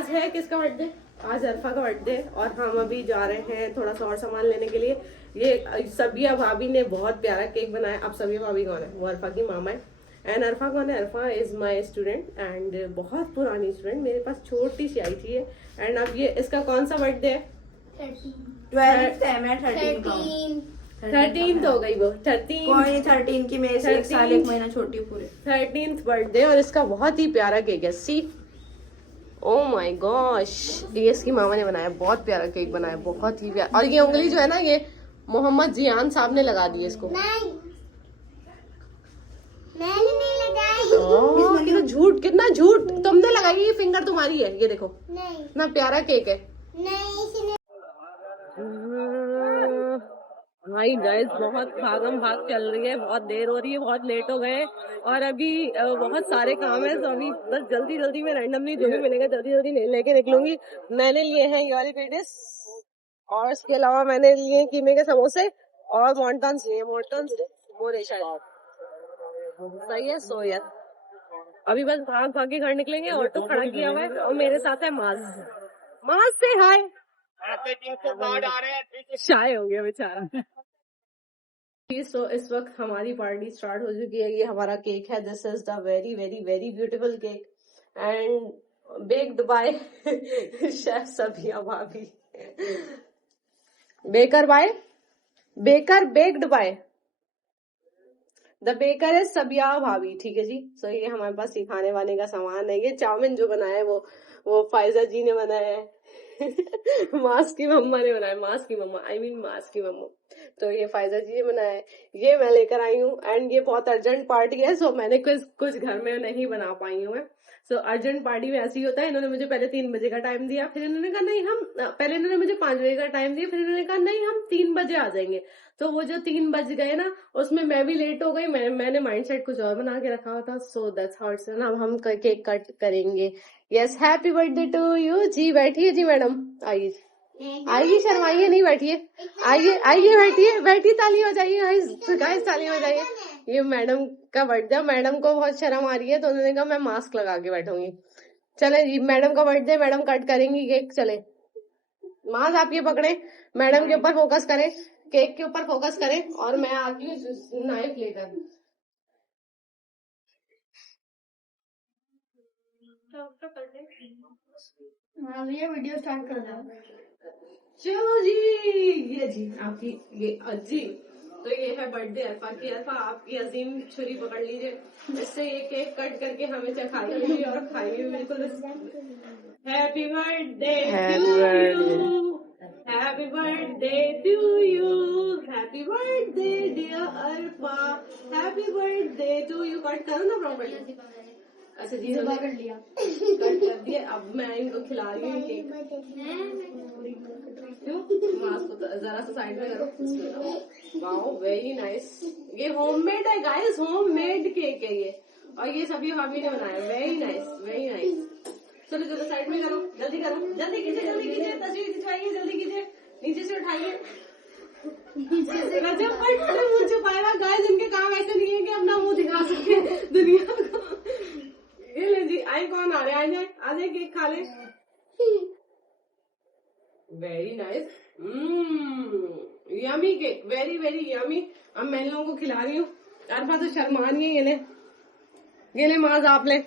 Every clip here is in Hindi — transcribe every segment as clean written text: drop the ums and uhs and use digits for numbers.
आज है किसका बर्थडे? आज अरफा का बर्थडे और हम अभी जा रहे हैं थोड़ा सा और सामान लेने के लिए। ये सबिया भाभी ने बहुत प्यारा केक बनाया। अब सबिया भाभी कौन है? वो अरफा की मामा है। एंड अरफा कौन है? अरफा इज माई स्टूडेंट एंड बहुत पुरानी स्टूडेंट, मेरे पास छोटी सी आई थी। एंड अब ये इसका कौन सा बर्थडे है? 13th हो गई वो 13 की मेरे से 1 साल 1 महीना छोटी पूरे 13th बर्थडे। और इसका बहुत ही प्यारा केक है। सी ओ माय गॉश, ये इसकी मामा ने बनाया, बहुत प्यारा केक बनाया, बहुत ही प्यारा। और ये उंगली जो है ना, ये मोहम्मद जियान साहब ने लगा दी है इसको। मैंने नहीं लगाई। कितना झूठ, कितना झूठ! तुमने लगाई, ये फिंगर तुम्हारी है। ये देखो नहीं इतना प्यारा केक है। नहीं इसने भाई गाइस, बहुत भागम भाग चल रही है, बहुत देर हो रही है, बहुत लेट हो गए और अभी बहुत सारे काम है। तो अभी बस जल्दी जल्दी में रैंडमली जो भी मिलेगा जल्दी जल्दी लेके निकलूंगी। मैंने लिए हैं योरी पेटिस और इसके अलावा मैंने लिए कीमे के समोसे और मॉन्टन्स लिए। मॉन्टन्स वो नहीं शायद सही है। सो यार अभी बस भाग भाग के घर निकलेंगे। ऑटो खड़ा किया हुआ है और मेरे साथ है माज। माज से हाय। शाय हो गया बेचारा। तो इस वक्त हमारी पार्टी स्टार्ट हो चुकी है। ये हमारा केक है। This is the very very very beautiful cake and baked by chef Sabiya भाभी। Baker baked by the baker है सबिया भाभी। ठीक है जी। सो ये हमारे पास सिखाने वाने का सामान है। ये चाउमीन जो बनाया है वो फायजा जी ने बनाया है। मास की मम्मा ने बनाया। मास की मम्मा मास की मम्मा। तो ये फायजा जी ने बनाया है, ये मैं लेकर आई हूँ। एंड ये बहुत अर्जेंट पार्टी है, सो मैंने कुछ घर में नहीं बना पाई हूँ मैं। सो अर्जेंट पार्टी में ऐसे ही होता है। इन्होंने मुझे पहले 3 बजे का टाइम दिया, फिर इन्होंने कहा नहीं हम पहले इन्होंने मुझे 5 बजे का टाइम दिया, फिर इन्होंने कहा नहीं हम 3 बजे आ जाएंगे। तो वो जो 3 बज गए ना, उसमें मैं भी लेट हो गई। मैंने माइंडसेट कुछ और बना के रखा हुआ था। So that's how it's. अब हम केक कट करेंगे। Yes, happy birthday to you जी। बैठिए जी मैडम, आइए आइए, शर्माइए नहीं, बैठिए, आइए आइए, बैठिए, ताली हो जाइए गाइस, ताली हो जाइए। ये मैडम का बर्थडे, मैडम को बहुत शर्म आ रही है तो उन्होंने कहा मैं मास्क लगा के बैठूंगी। चले जी, मैडम का बर्थडे, मैडम कट करेंगी केक। चले माज, आप ये पकड़े, मैडम के ऊपर फोकस करें, केक के ऊपर फोकस करें और मैं आती हूँ नाइफ लेकर। ये वीडियो स्टार्ट कर दो। चलो जी, ये जी आपकी ये अजी। तो ये है बर्थडे अरफा की। अरफा आपकी अजीम छुरी पकड़ लीजिए, इससे ये केक कट करके हमें चखाइए भी और खाइए बिल्कुल। Happy birthday to you, happy birthday to you, happy birthday dear Arfa, happy birthday to you. Cut करो ना प्रॉपर्ली। अच्छा जी, कर लिया, कट कर दिया। अब मैं इनको खिला रही हूँ केक। मास्क को जरा सा साइड में करो। Wow, very nice. ये होममेड है गाइस, होममेड केक है ये, और ये सभी भाभी ने बनाया। Very nice, very nice. चलो चलो साइड में करो, जल्दी करो, जल्दी कीजिए, तस्वीर खिंचवाइए, जल्दी कीजिए, नीचे से उठाइए। रजब बट मुंह छुपाएगा गाइस, इनके काम ऐसे नहीं है कि अपना मुंह दिखा सके दुनिया को। ये ले जी, आई कौन आ रहे हैं? आ जाए केक खा ले। Very nice, yummy cake, very very yummy. अब मैं इन लोगों को खिला रही हूँ। अरफा तो शर्मा नहीं है। ये ले माज, आप ले।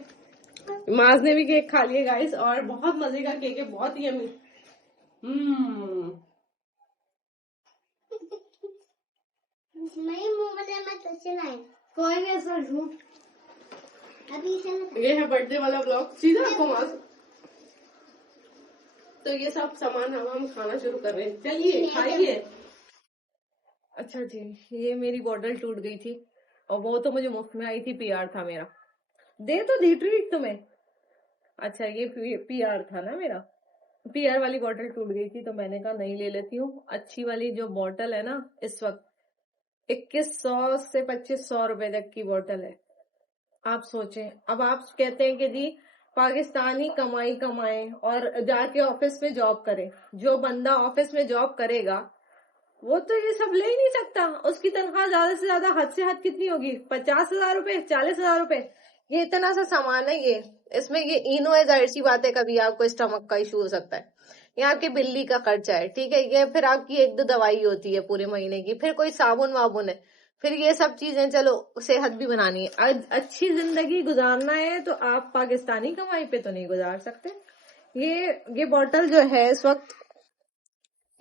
माज ने भी केक खा लिया गाइस, और बहुत मजे का केक है, बहुत ही यमी। नहीं मुंह में मत चलाएं, कोई भी ऐसा झूठ। अभी ये है बर्थडे वाला ब्लॉग, सीधा आपको माज। तो ये सब सामान हम खाना शुरू कर रहे हैं। चलिए खाइए। अच्छा जी, ये मेरी बॉटल टूट गई थी और वो तो मुझे मुफ्त में आई थी, पीआर था मेरा। दे तो दी ट्रीट तुम्हें। अच्छा, ये पीआर था ना मेरा, पीआर वाली बॉटल टूट गई थी तो मैंने कहा नहीं ले लेती हूँ। अच्छी वाली जो बॉटल है ना, इस वक्त 2100 से 2500 रुपए तक की बॉटल है। आप सोचें, अब आप कहते हैं कि जी पाकिस्तानी कमाई कमाए और जाके ऑफिस में जॉब करे। जो बंदा ऑफिस में जॉब करेगा वो तो ये सब ले ही नहीं सकता। उसकी तनख्वाह ज्यादा से ज्यादा हद से हद कितनी होगी? 50,000 रुपए, 40,000 रुपए। ये इतना सा सामान है ये, इसमें ये इनो है, जाहिर सी बात है कभी आपको स्टमक का इशू हो सकता है। ये आपकी बिल्ली का खर्चा है, ठीक है। ये फिर आपकी 1-2 दवाई होती है पूरे महीने की, फिर कोई साबुन वाबुन है, फिर ये सब चीजें, चलो सेहत भी बनानी है, अच्छी जिंदगी गुजारना है तो आप पाकिस्तानी कमाई पे तो नहीं गुजार सकते। ये बॉटल जो है इस वक्त,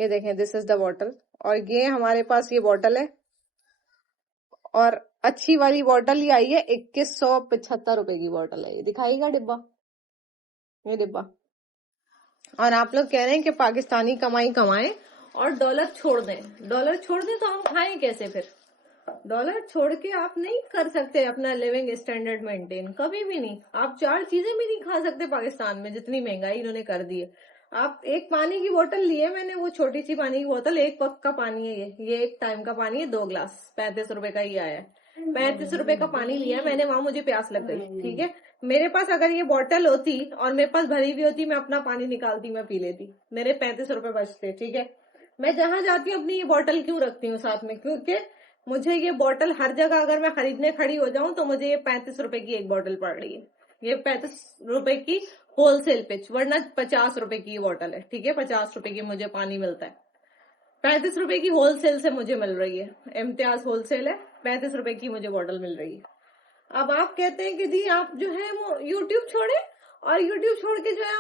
ये देखें, दिस इज द बॉटल, और ये हमारे पास ये बॉटल है, और अच्छी वाली बॉटल ही आई है, 2175 रुपए की बॉटल है। ये दिखाएगा डिब्बा, ये डिब्बा। और आप लोग कह रहे हैं कि पाकिस्तानी कमाई कमाएं और डॉलर छोड़ दें। डॉलर छोड़ दें तो हम खाएं कैसे फिर? डॉलर छोड़ के आप नहीं कर सकते अपना लिविंग स्टैंडर्ड मेंटेन, कभी भी नहीं। आप 4 चीजें भी नहीं खा सकते पाकिस्तान में, जितनी महंगाई इन्होंने कर दी है। आप एक पानी की बोतल लिए मैंने, वो छोटी सी पानी की बोतल, 1 कप का पानी है ये 1 टाइम का पानी है, 2 गिलास, 35 रुपए का ही आया है। 35 रुपए का पानी लिया मैंने, वहां मुझे प्यास लग गई, ठीक है। मेरे पास अगर ये बोतल होती और मेरे पास भरी हुई होती, मैं अपना पानी निकालती, मैं पी लेती, मेरे 35 रुपए बचते, ठीक है। मैं जहां जाती हूँ अपनी ये बोतल क्यों रखती हूँ साथ में? क्योंकि मुझे ये बोतल हर जगह अगर मैं खरीदने खड़ी हो जाऊं तो मुझे ये 35 रुपए की एक बोतल पड़ रही है। ये 35 रुपए की होलसेल पिच, वरना 50 रुपए की बोतल है, ठीक है। 50 रुपए की मुझे पानी मिलता है, 35 रुपए की होलसेल से मुझे मिल रही है। इम्तियाज होलसेल है, 35 रुपए की मुझे बोतल मिल रही है। अब आप कहते हैं कि दी आप जो है वो यूट्यूब छोड़े, और यूट्यूब छोड़ के जो है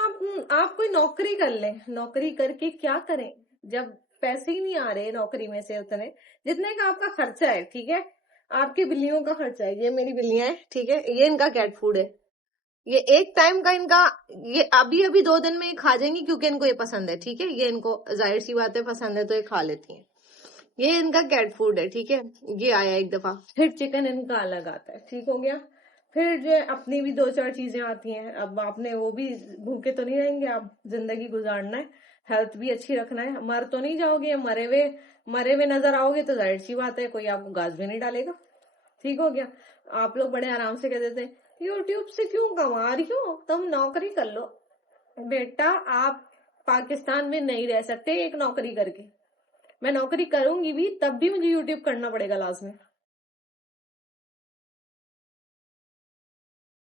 आप कोई नौकरी कर लें। नौकरी करके क्या करें जब पैसे ही नहीं आ रहे नौकरी में से उतने जितने का आपका खर्चा है, ठीक है। आपकी बिल्लियों का खर्चा है, ये मेरी बिल्लियां हैं, ठीक है। ये इनका कैट फूड है, ये 1 टाइम का इनका, ये अभी अभी 2 दिन में ही खा जाएंगी क्योंकि इनको ये पसंद है, ठीक है। ये इनको जाहिर सी बात है पसंद है तो ये खा लेती हैं। ये इनका कैट फूड है, ठीक है। ये आया एक दफा, फिर चिकन इनका अलग आता है, ठीक हो गया। फिर जो है अपनी भी 2-4 चीजें आती हैं। अब आपने वो भी भूखे तो नहीं रहेंगे, आप जिंदगी गुजारना है, हेल्थ भी अच्छी रखना है, मर तो नहीं जाओगे। मरे हुए नजर आओगे तो जाहिर सी बात है कोई आपको गाज भी नहीं डालेगा, ठीक हो गया। आप लोग बड़े आराम से कह देते हैं यूट्यूब से क्यों कमा रही हो, तुम नौकरी कर लो। बेटा आप पाकिस्तान में नहीं रह सकते एक नौकरी करके। मैं नौकरी करूंगी भी तब भी मुझे यूट्यूब करना पड़ेगा लाजमी।